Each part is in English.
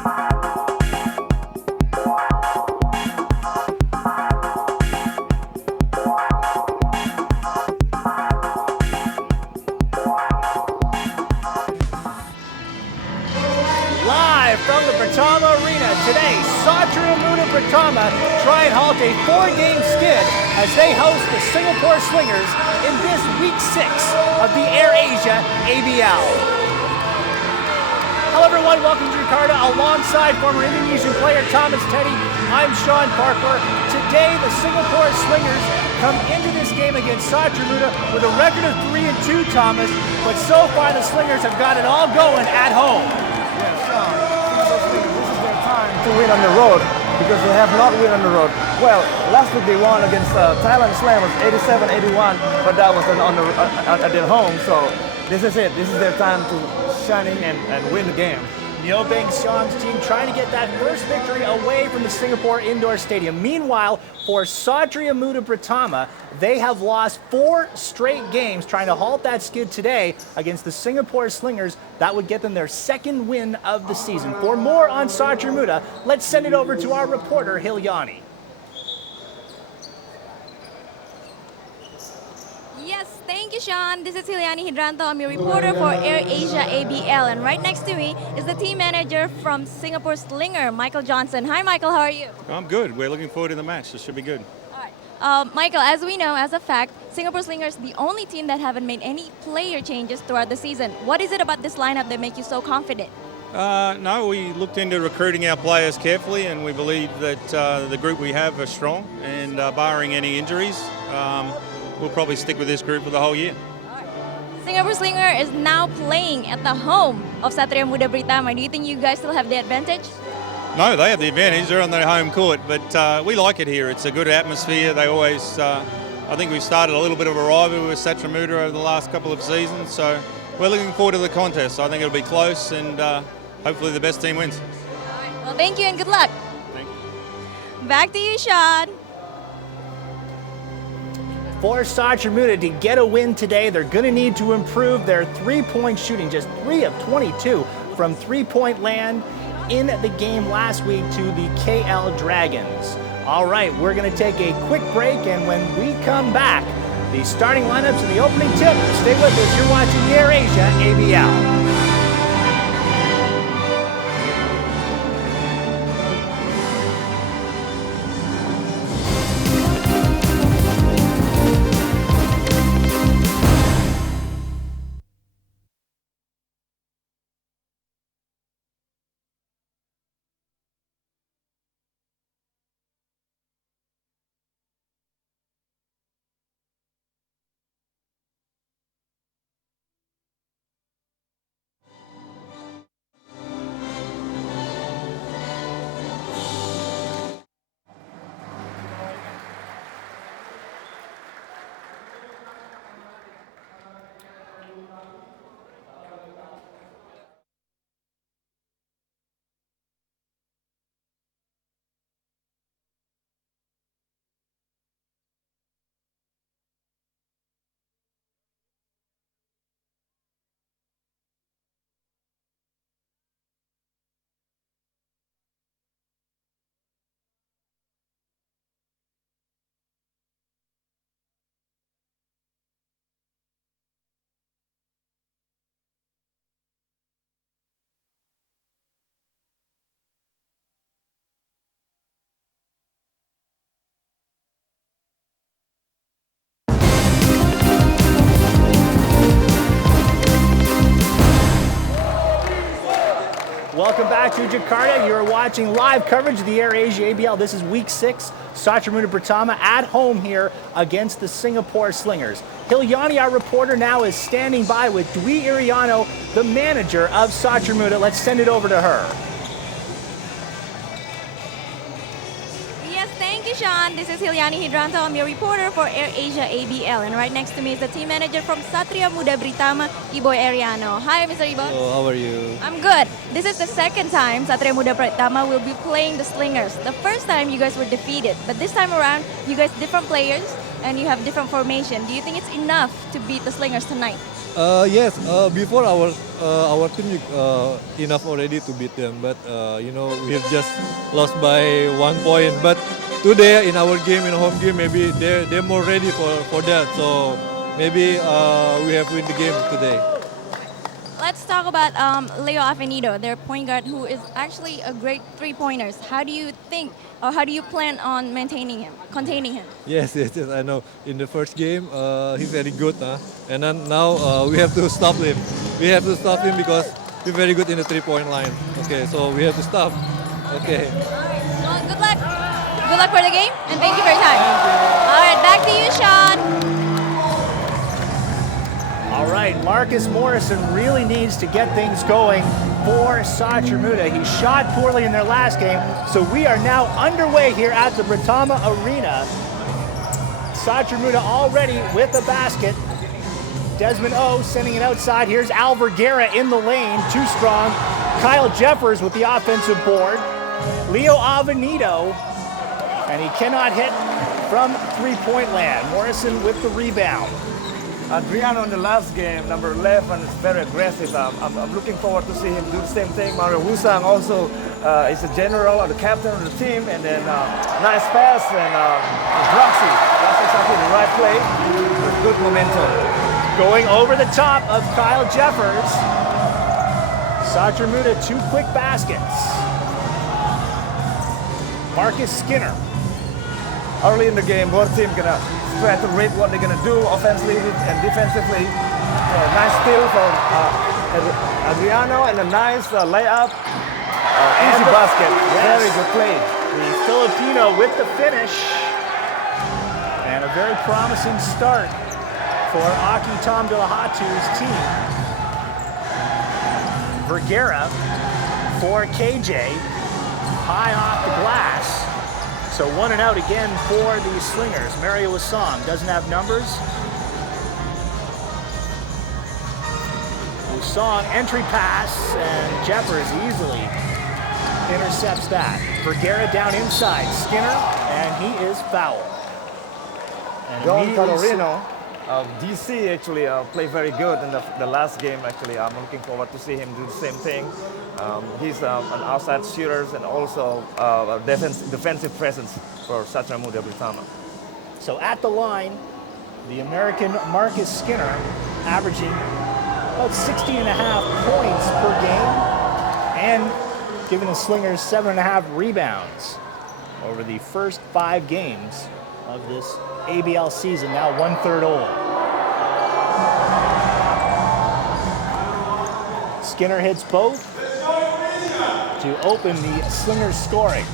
From the Britama Arena today, Satria Muda Britama try and halt a 4-game skid as they host the Singapore Slingers in this week 6 of the AirAsia ABL. Hello everyone, welcome to Jakarta alongside former Indonesian player Thomas Teddy. I'm Sean Parker. Today the Singapore Slingers come into this game against Satria Muda with a record of 3-2, Thomas, but so far the Slingers have got it all going at home. To win on the road because they have not won on the road. Well, last week they won against Thailand Slingers 87-81, but that was at their home. So this is it. This is their time to shining and win the game. Neo Beng Xiong's team trying to get that first victory away from the Singapore Indoor Stadium. Meanwhile, for Satria Muda Britama, they have lost 4 straight games trying to halt that skid today against the Singapore Slingers. That would get them their 2nd win of the season. For more on Satria Muda, let's send it over to our reporter, Hilyani. Yes, thank you, Sean. This is Hilyani Hidranto. I'm your reporter for AirAsia ABL. And right next to me is the team manager from Singapore Slinger, Michael Johnson. Hi, Michael. How are you? I'm good. We're looking forward to the match. This should be good. All right. Michael, as we know, as a fact, Singapore Slinger is the only team that haven't made any player changes throughout the season. What is it about this lineup that makes you so confident? No, we looked into recruiting our players carefully, and we believe that the group we have are strong, and barring any injuries, we'll probably stick with this group for the whole year. Singapore Slinger is now playing at the home of Satria Muda Britama. Do you think you guys still have the advantage? No, they have the advantage. They're on their home court, but we like it here. It's a good atmosphere. They always, I think we've started a little bit of a rivalry with Satria Muda over the last couple of seasons, so we're looking forward to the contest. I think it'll be close, and hopefully the best team wins. All right. Well, thank you and good luck. Thank you. Back to you, Sean. For Satria Muda to get a win today, they're going to need to improve their 3-point shooting. Just 3 of 22 from 3-point land in the game last week to the KL Dragons. All right, we're going to take a quick break, and when we come back, the starting lineups and the opening tip. Stay with us. You're watching the AirAsia ABL. Welcome back to Jakarta. You're watching live coverage of the AirAsia ABL. This is week 6. Satria Muda Britama at home here against the Singapore Slingers. Hilyani, our reporter, now is standing by with Dwi Iriano, the manager of Satria Muda. Let's send it over to her. Yes, thank you, Sean. This is Hilyani Hidranto. I'm your reporter for AirAsia ABL. And right next to me is the team manager from Satria Muda Britama, Iboy Ariano. Hi, Mr. Ibo. Hello, how are you? I'm good. This is the second time Satria Muda Britama will be playing the Slingers. The first time you guys were defeated, but this time around, you guys different players and you have different formation. Do you think it's enough to beat the Slingers tonight? Yes, before our team enough already to beat them, but we have just lost by 1 point. But today in our game, in home game, maybe they're more ready for that. So maybe we have win the game today. Let's talk about Leo Avenido, their point guard, who is actually a great three-pointers. How do you think, or how do you plan on maintaining him, containing him? Yes, yes, yes. I know. In the first game, he's very good, and then now we have to stop him. We have to stop him because he's very good in the three-point line. Okay, so we have to stop. Okay. Well, good luck. Good luck for the game, and thank you for your time. All right, back to you, Sean. All right, Marcus Morrison really needs to get things going for Satria Muda. He shot poorly in their last game, so we are now underway here at the Britama Arena. Satria Muda already with the basket. Desmond O sending it outside. Here's Al Vergara in the lane, too strong. Kyle Jeffers with the offensive board. Leo Avenido, and he cannot hit from three-point land. Morrison with the rebound. Adriano in the last game, number 11, is very aggressive. I'm looking forward to see him do the same thing. Mario Wusang also is the general or the captain of the team, and then nice pass and Broxy. That's exactly the right play with good momentum. Going over the top of Kyle Jeffers. Satria Muda, 2 quick baskets. Marcus Skinner. Early in the game, both teams gonna try to read what they're gonna do offensively and defensively. Nice steal from Adriano and a nice layup. Easy basket. Yes. Very good play. The Filipino with the finish. And a very promising start for Aki Tom Delahatu's team. Vergara for KJ. High off the glass. So 1 and out again for the Slingers. Mario Wasong doesn't have numbers. Wasong entry pass, and Jeffers easily intercepts that. Vergara down inside. Skinner, and he is fouled. And Don immediately- Calorino of DC actually played very good in the last game. Actually, I'm looking forward to see him do the same thing. He's an outside shooter and also a defensive presence for Satria Muda Britama. So at the line, the American Marcus Skinner averaging about 60.5 points per game and giving the Slingers 7.5 rebounds over the first 5 games of this ABL season, now 1/3 old. Skinner hits both to open the Slingers scoring.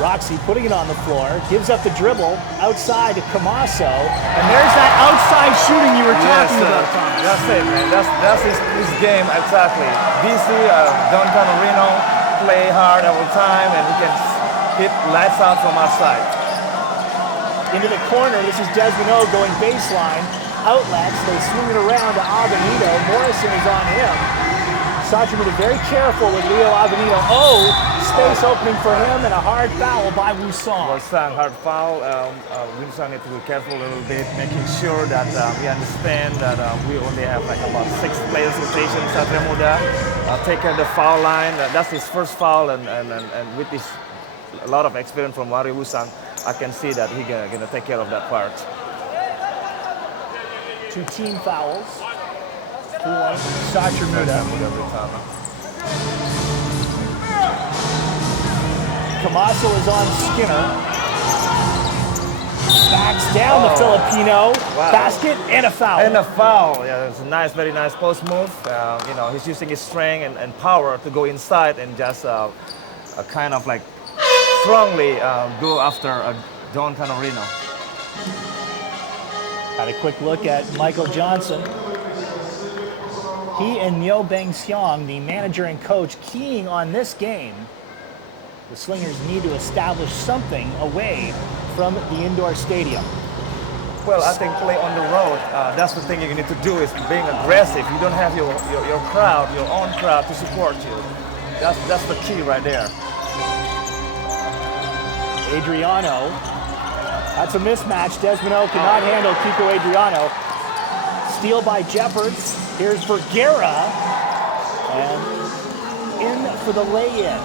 Roxy putting it on the floor, gives up the dribble outside to Camasso, and there's that outside shooting you were talking about, Thomas. That's it, man. That's his game exactly. DC, Don Calorino play hard all the time, and he can hit lights out from outside. Into the corner, this is Desmond O going baseline. Outlets, they swing it around to Avenido. Morrison is on him. Satria Muda very careful with Leo Avenido. Oh, space opening for him, and a hard foul by Wusong. Wusang, hard foul. Wusang need to be careful a little bit, making sure that we understand that we only have like about 6 players rotation. Satria Muda take care of the foul line. That's his first foul, and with this a lot of experience from Mario Wusang, I can see that he's gonna take care of that part. 2 team fouls for Satria Muda. Camasso is on Skinner. Backs down the Filipino. Wow. Basket and a foul. And a foul. Yeah, it's a nice, very nice post move. He's using his strength and power to go inside and just kind of like strongly go after Don Calorino. Had a quick look at Michael Johnson. He and Nyo Beng Seong, the manager and coach, keying on this game. The Slingers need to establish something away from the indoor stadium. Well, I think play on the road. That's the thing you need to do is being aggressive. You don't have your crowd, your own crowd to support you. That's the key right there. Adriano That's a mismatch. Desmond O cannot handle Kiko Adriano. Steal by Jeffords. Here's Vergara. And in for the lay-in.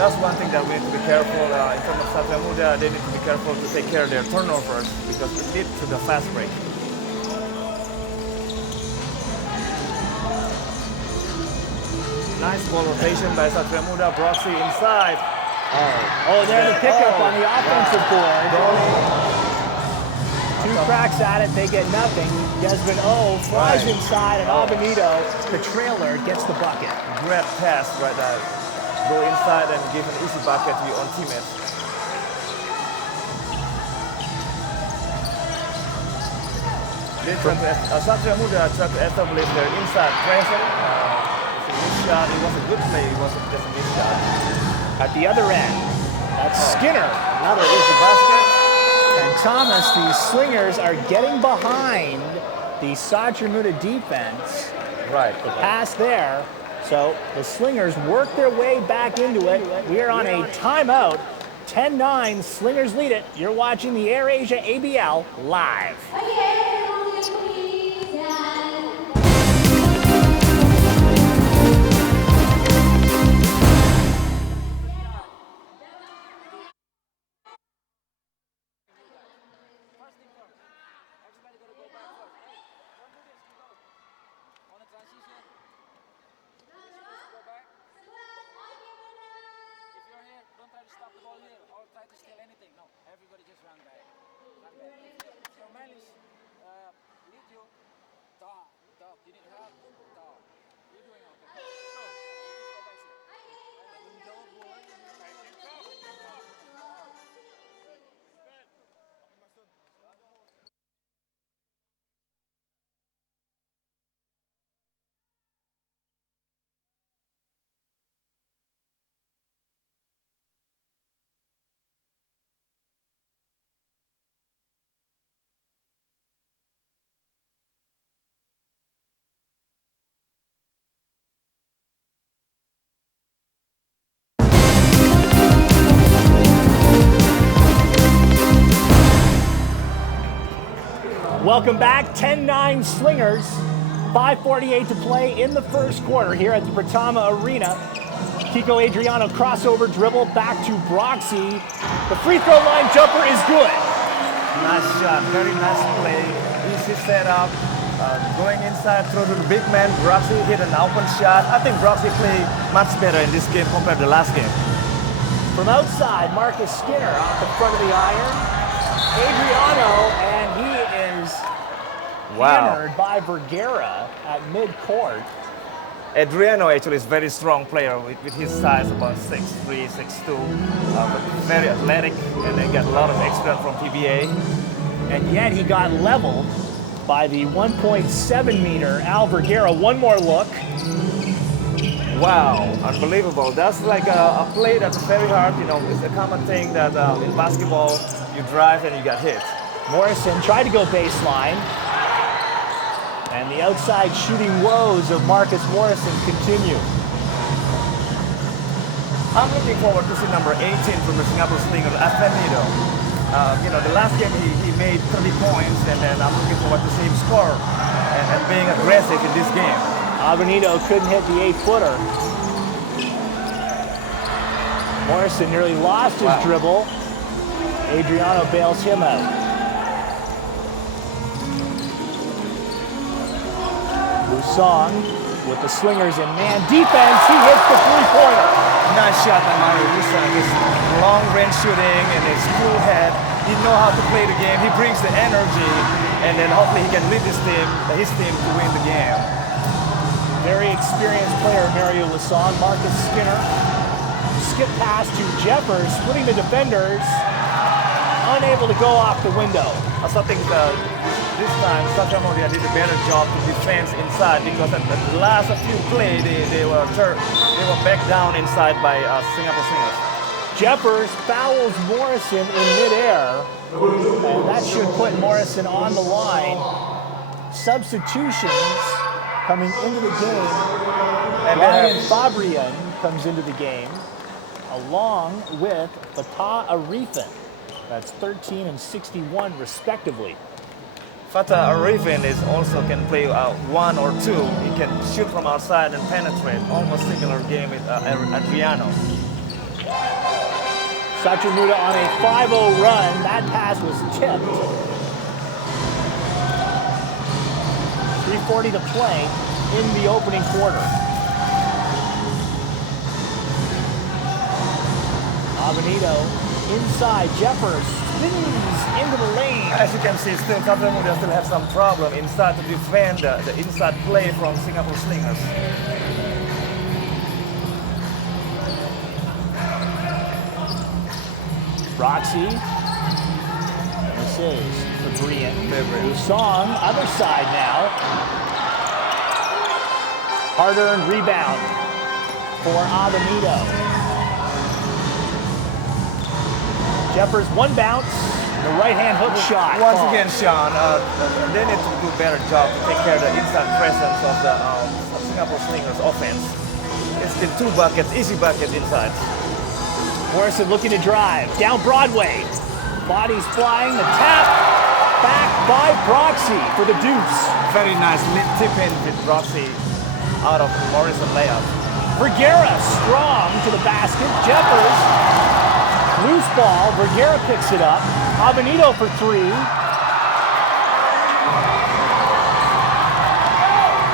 That's one thing that we need to be careful in terms of Satria Muda. They need to be careful to take care of their turnovers because it leads to the fast break. Nice ball rotation by Satria Muda. Broxy inside. Oh, there's a pickup on the offensive board. Two cracks at it, they get nothing. Desmond O flies inside, and Avenito, the trailer, gets the bucket. Great pass right there. Go inside and give an easy bucket to your own teammates. Satria Muda tried to establish their inside pressure. It's a good shot. It was a good play. It wasn't just a miss shot. At the other end, that's Skinner. Another easy basket. And Thomas, the Slingers are getting behind the Satria Muda defense. Right. The pass there. So the Slingers work their way back into it. We are on a timeout. 10-9, Slingers lead it. You're watching the AirAsia ABL live. Welcome back, 10-9 Slingers. 5:48 to play in the first quarter here at the Britama Arena. Kiko Adriano crossover dribble back to Broxy. The free throw line jumper is good. Nice shot, very nice play. Easy setup. Going inside, throw to the big man. Broxy hit an open shot. I think Broxy played much better in this game compared to the last game. From outside, Marcus Skinner off the front of the iron. Adriano, and he is hammered by Vergara at midcourt. Adriano actually is a very strong player with his size, about 6'3", 6'2", but very athletic, and they got a lot of experience from PBA. And yet he got leveled by the 1.7 meter Al Vergara. One more look. Wow, unbelievable. That's like a play that's very hard. You know, it's a common thing that in basketball, you drive and you get hit. Morrison tried to go baseline. And the outside shooting woes of Marcus Morrison continue. I'm looking forward to see number 18 from the Singapore Slingers, Avenito. You know, the last game he made 30 points, and then I'm looking forward to see him score and being aggressive in this game. Avenito couldn't hit the 8-footer. Morrison nearly lost his dribble. Adriano bails him out. Lusong with the Slingers in man defense. He hits the three-pointer. Nice shot by Mario Lusong. His long-range shooting and his cool head. He knows how to play the game. He brings the energy, and then hopefully he can lead his team to win the game. Very experienced player, Mario Lusong. Marcus Skinner. Skip pass to Jeffers, splitting the defenders. Unable to go off the window. I also think this time Satria Muda did a better job to defense inside, because at the last few plays they were back down inside by Singapore Slingers. Jeffers fouls Morrison in midair, and that should put Morrison on the line. Substitutions coming into the game. And Ryan Fabrian comes into the game, along with Fatah Arifin. That's 13 and 61 respectively. Fatah Arifin is also can play 1 or 2. He can shoot from outside and penetrate. Almost similar game with Adriano. Satria Muda on a 5-0 run. That pass was tipped. 3:40 to play in the opening quarter. Avenito inside. Jeffers spins into the lane. As you can see, still Satria Muda still have some problem inside to defend the inside play from Singapore Slingers. Roxy. This is Fabrian. Song, other side now. Hard-earned rebound for Avenito. Jeffers, one bounce, the right-hand hook shot. Once again, Sean, they need to do a better job to take care of the inside presence of the Singapore Slingers offense. It's been 2 buckets, easy bucket inside. Morrison looking to drive, down Broadway. Bodies flying, the tap, back by Broxy for the deuce. Very nice tip in with Roxy out of Morrison layup. Vergara strong to the basket. Jeffers, loose ball. Vergara picks it up. Avenito for 3.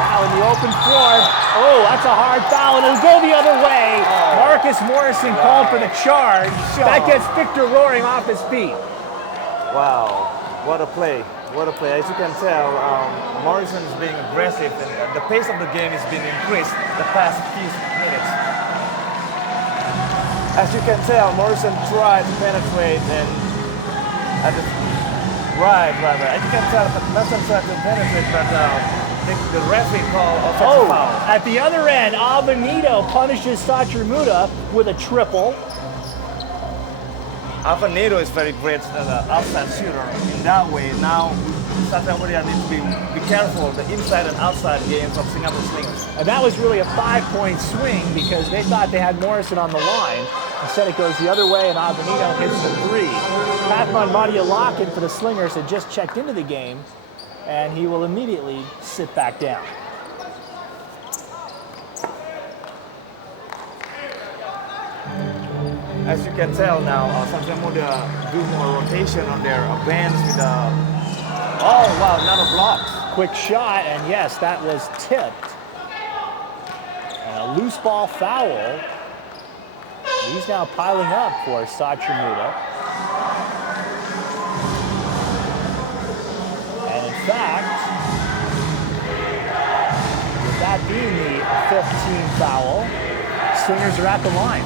Now in the open floor. Oh, that's a hard foul, and it'll go the other way. Marcus Morrison called for the charge. That gets Victor Roaring off his feet. Wow, what a play. What a play. As you can tell, Morrison is being aggressive, and the pace of the game has been increased the past few minutes. As you can tell, Morrison tried to penetrate and at the right. As you can tell, Morrison tried to penetrate, but the referee called offensive foul. At the other end, Avenito punishes Satria Muda with a triple. Avenito is very great outside shooter. In that way, now Satria Muda needs to be careful the inside and outside games of Singapore Slingers. And that was really a 5-point swing because they thought they had Morrison on the line. Instead, it goes the other way, and Avenito hits the 3. Pathman Madia-Locken for the Slingers had just checked into the game, and he will immediately sit back down. As you can tell now, Satria Muda do more rotation on their bands with oh wow, another block. Quick shot, and yes, that was tipped. And a loose ball foul. He's now piling up for Satria Muda. And in fact, with that being the 5th team foul, Slingers are at the line.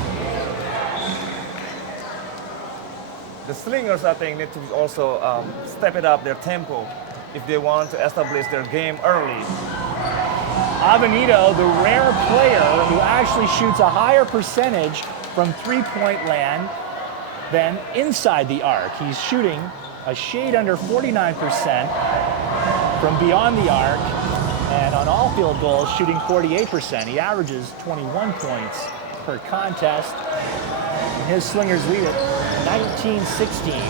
The Slingers, I think, need to also step it up their tempo if they want to establish their game early. Avenito, the rare player who actually shoots a higher percentage from three-point land than inside the arc. He's shooting a shade under 49% from beyond the arc, and on all field goals, shooting 48%. He averages 21 points per contest. And his Slingers lead it 19-16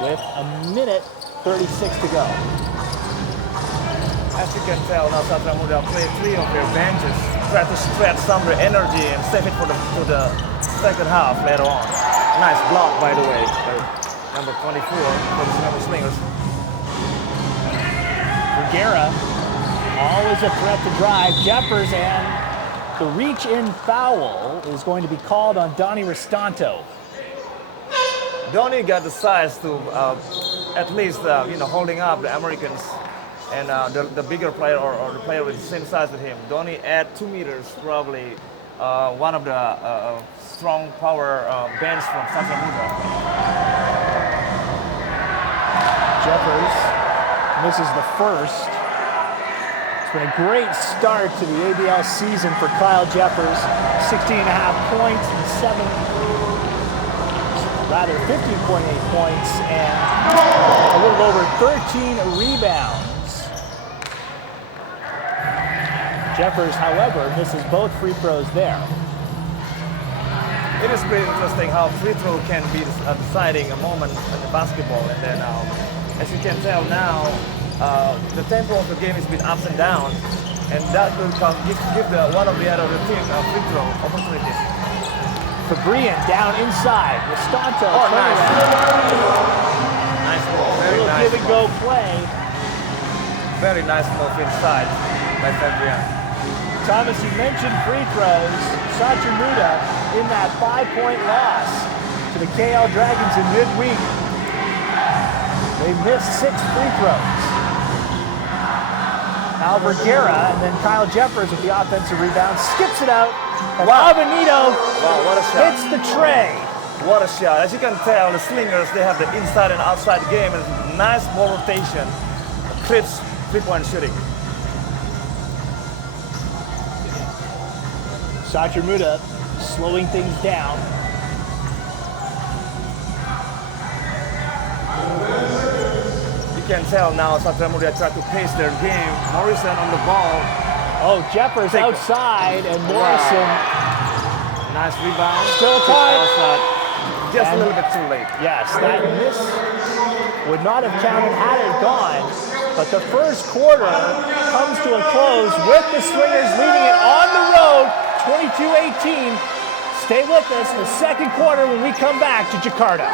with a minute 36 to go. As you can tell, now Satria Muda play 3 of their benches, try to stretch some of their energy and save it for the second half later on. Nice block, by the way, by number 24 for the Singapore Slingers. Vergara, always a threat to drive. Jeffers, and the reach-in foul is going to be called on Donnie Restanto. Donnie got the size to at least holding up the Americans and the bigger player or the player with the same size as him. Donnie add 2 meters, probably one of the strong power bands from Satria Muda. Jeffers misses the first. It's been a great start to the ABL season for Kyle Jeffers. 16.5 points and 15.8 points and a little over 13 rebounds. Jeffers, however, misses both free throws there. it is pretty interesting how free throw can be deciding a moment in the basketball. And then, as you can tell now, the tempo of the game has been ups and downs, and that will give one of the other team free throw opportunities. Fabrian down inside. Restanto. Oh, nice. Nice ball. Very Little nice. give and go play. Very nice move inside by Fabrian. Thomas, you mentioned free throws. Satria Muda in that 5-point loss to the KL Dragons in midweek. They missed 6 free throws. Al Vergara and then Kyle Jeffers with the offensive rebound skips it out. And Avenito What a shot. hits the tray. What a shot. As you can tell, the Slingers, they have the inside and outside game and nice ball rotation. Crisp three-point shooting. Satria Muda slowing things down. You can tell now Satria Muda try to pace their game. Morrison on the ball. Oh, Jeffers outside and Morrison. Nice rebound. Still tied. Outside. Just a little bit too late. Yes, that miss would not have counted had it gone. But the first quarter comes to a close with the Slingers leading it on the road, 22-18. Stay with us the second quarter when we come back to Jakarta.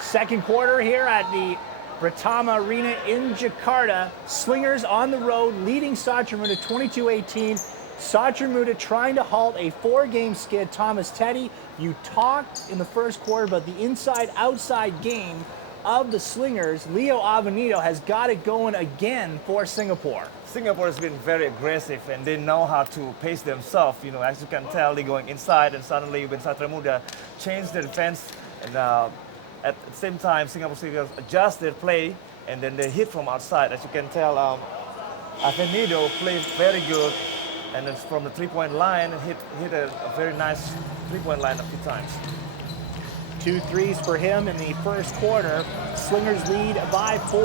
Second quarter here at the Britama Arena in Jakarta. Slingers on the road leading Satria Muda 22-18. Satria Muda trying to halt a 4-game skid. Thomas Teddy, you talked in the first quarter about the inside-outside game of the Slingers. Leo Avenito has got it going again for Singapore. Singapore has been very aggressive and they know how to pace themselves. You know, as you can tell, they're going inside, and suddenly when Satria Muda changed their defense, and at the same time, Singapore Slingers adjust their play, and then they hit from outside. As you can tell, Avenito plays very good, and it's from the three-point line and hit a very nice three-point line a few times. 2 threes for him in the first quarter. Slingers lead by 4.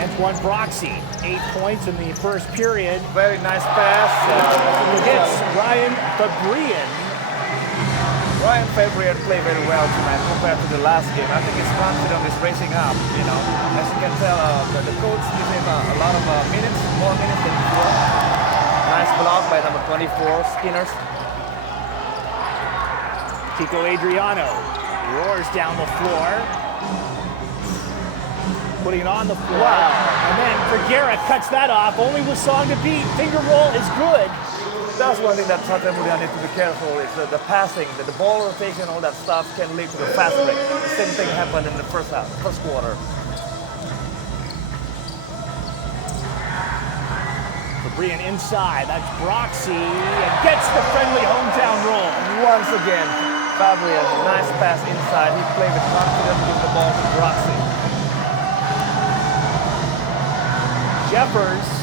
Antoine Broxy, 8 points in the first period. Very nice pass. Hits Ryan Fabrian. Ryan Fabrian played very well tonight compared to the last game. I think his confidence is racing up, you know. As you can tell, the coach gives him a lot of minutes, more minutes than before. Nice block by number 24, Skinners. Kiko Adriano roars down the floor. Putting it on the floor. Wow. And then Vergara cuts that off. Only with song to beat. Finger roll is good. That's one thing that Satria Muda need to be careful is the passing, the ball rotation, all that stuff can lead to the fast break. The same thing happened in the first quarter. Fabrian inside. That's Broxy. And gets the friendly hometown roll. Once again, Fabrian, nice pass inside. He played with confidence with the ball to Broxy. Jeffers.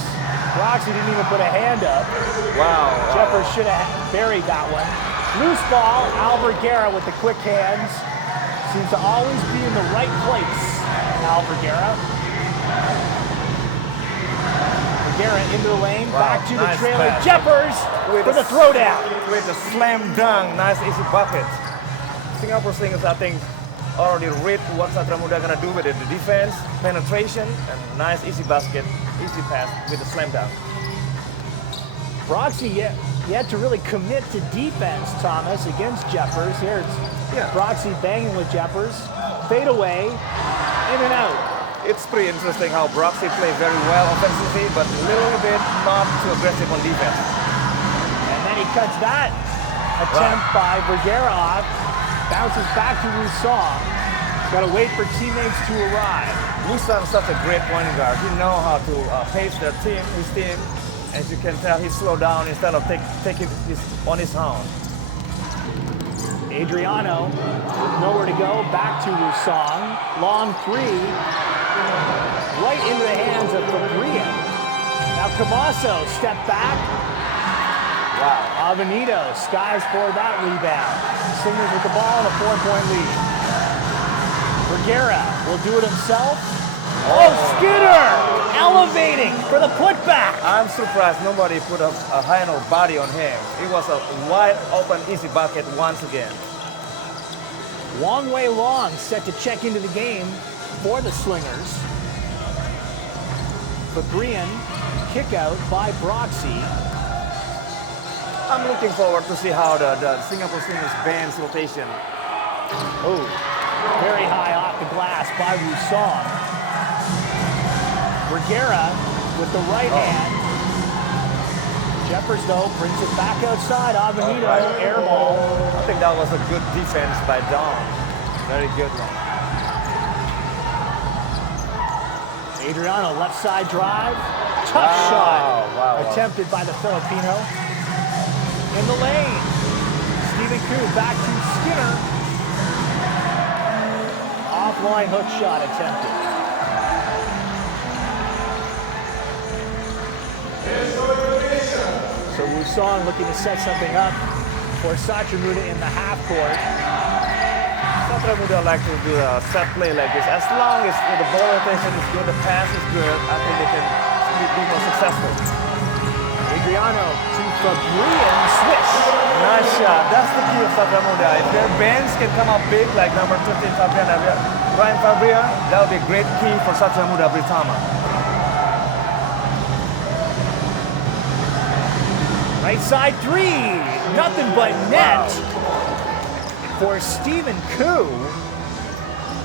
Broxy didn't even put a hand up. Wow. Jeffers should have buried that one. Loose ball. Al Vergara with the quick hands. Seems to always be in the right place. Al Vergara. Vergara into the lane, back to the nice trailer. pass. Jeffers With for a the throwdown. With a slam dunk, nice easy bucket. Singapore Slingers, I think, already read what Satria Muda gonna do with it. The defense, penetration, and nice easy basket, easy pass with the slam dunk. Broxy yet to really commit to defense, Thomas, against Jeffers. Here it's Broxy banging with Jeffers. Fade away, in and out. It's pretty interesting how Broxy played very well offensively, but a little bit not too aggressive on defense. And then he cuts that attempt by Vergara off. Bounces back to Roussan. Got to wait for teammates to arrive. Roussan's such a great point guard. He knows how to pace his team. As you can tell, he slowed down instead of taking this on his own. Adriano, nowhere to go, back to Roussan. Long three, right into the hands of Fabrian. Now Camasso, step back. Wow. Avenito skies for that rebound. Slingers with the ball and a 4-point lead. Vergara will do it himself. Oh, Skinner elevating for the putback. I'm surprised nobody put a high enough body on him. It was a wide open easy bucket once again. Wong Wei Long set to check into the game for the Slingers. Fabrian, kick out by Broxy. I'm looking forward to see how the Singapore Slingers band's rotation. Oh, very high off the glass by Roussan. Vergara with the right hand. Jeffers, though, brings it back outside. Avenito, air ball. I think that was a good defense by Don. Very good one. Adriano, left side drive. Tough shot. Wow. Attempted by the Filipino. In the lane. Stephen Koo back to Skinner. Offline hook shot attempted. So Roussan looking to set something up for Satria Muda in the half court. Satria Muda like to do a set play like this. As long as the ball rotation is good, the pass is good, I think they can be more successful. Adriano to Fabrian, switch. Nice shot. That's the key of Satria Muda. If their bands can come up big like number 15 Ryan Fabrian, that would be a great key for Satria Muda Britama. Right side three, nothing but net for Stephen Koo,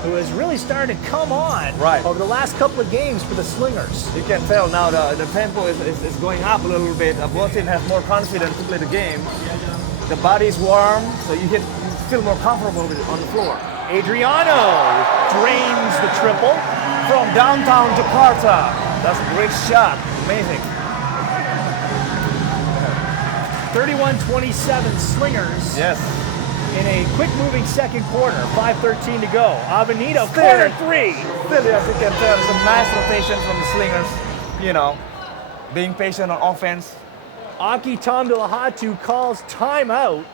who has really started to come on over the last couple of games for the Slingers. You can tell now the tempo is going up a little bit. Both teams have more confidence to play the game. The body is warm, so you feel more comfortable with it on the floor. Adriano drains the triple from downtown Jakarta. That's a great shot. Amazing. 31-27 Slingers. Yes. In a quick-moving second quarter, 5:13 to go. Avenito, corner three. Still, as you can tell, it's a nice rotation from the Slingers. You know, being patient on offense. Aki Tomdalahatu calls timeout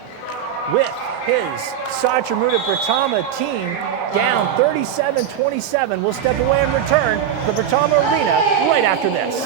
with his Satria Muda Britama team down 37-27. We'll step away and return to the Britama Arena right after this.